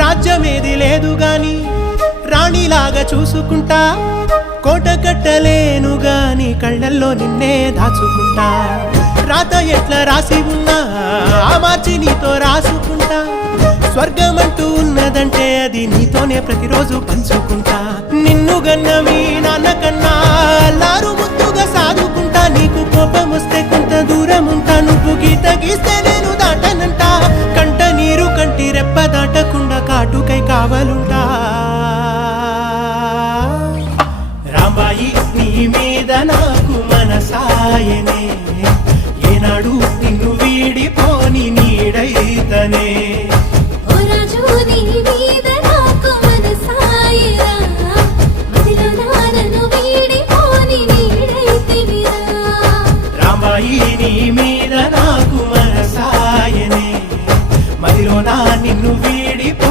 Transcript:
రాజ్యమేది లేదు గాని రాణిలాగా చూసుకుంటా, కోట కట్టలేను గాని కళ్ళల్లో నిన్నే దాచుకుంటా. రాత ఎట్లా రాసి ఉన్నా ఆ మార్చి నీతో రాసుకుంటా. స్వర్గమంటూ ఉన్నదంటే అది నీతోనే ప్రతిరోజు పంచుకుంటా. నిన్ను గన్న మీ నాన్న కన్నా అల్లారు ముద్దుగా సాదుకుంటా. నీకు కోపం వస్తే కొంత దూరం ఉంటా, నువ్వు గీత గీస్తే నేను దాటనంటా. కంట నీరు కంటి రెప్ప దాటకుండా కాటుకై కావలుంటా. రాంబాయి నీ మీద నాకు మనసాయనే, ఏనాడు నిన్ను వీడిపోని నీడైతనే. ఓ రాజు నీ మీద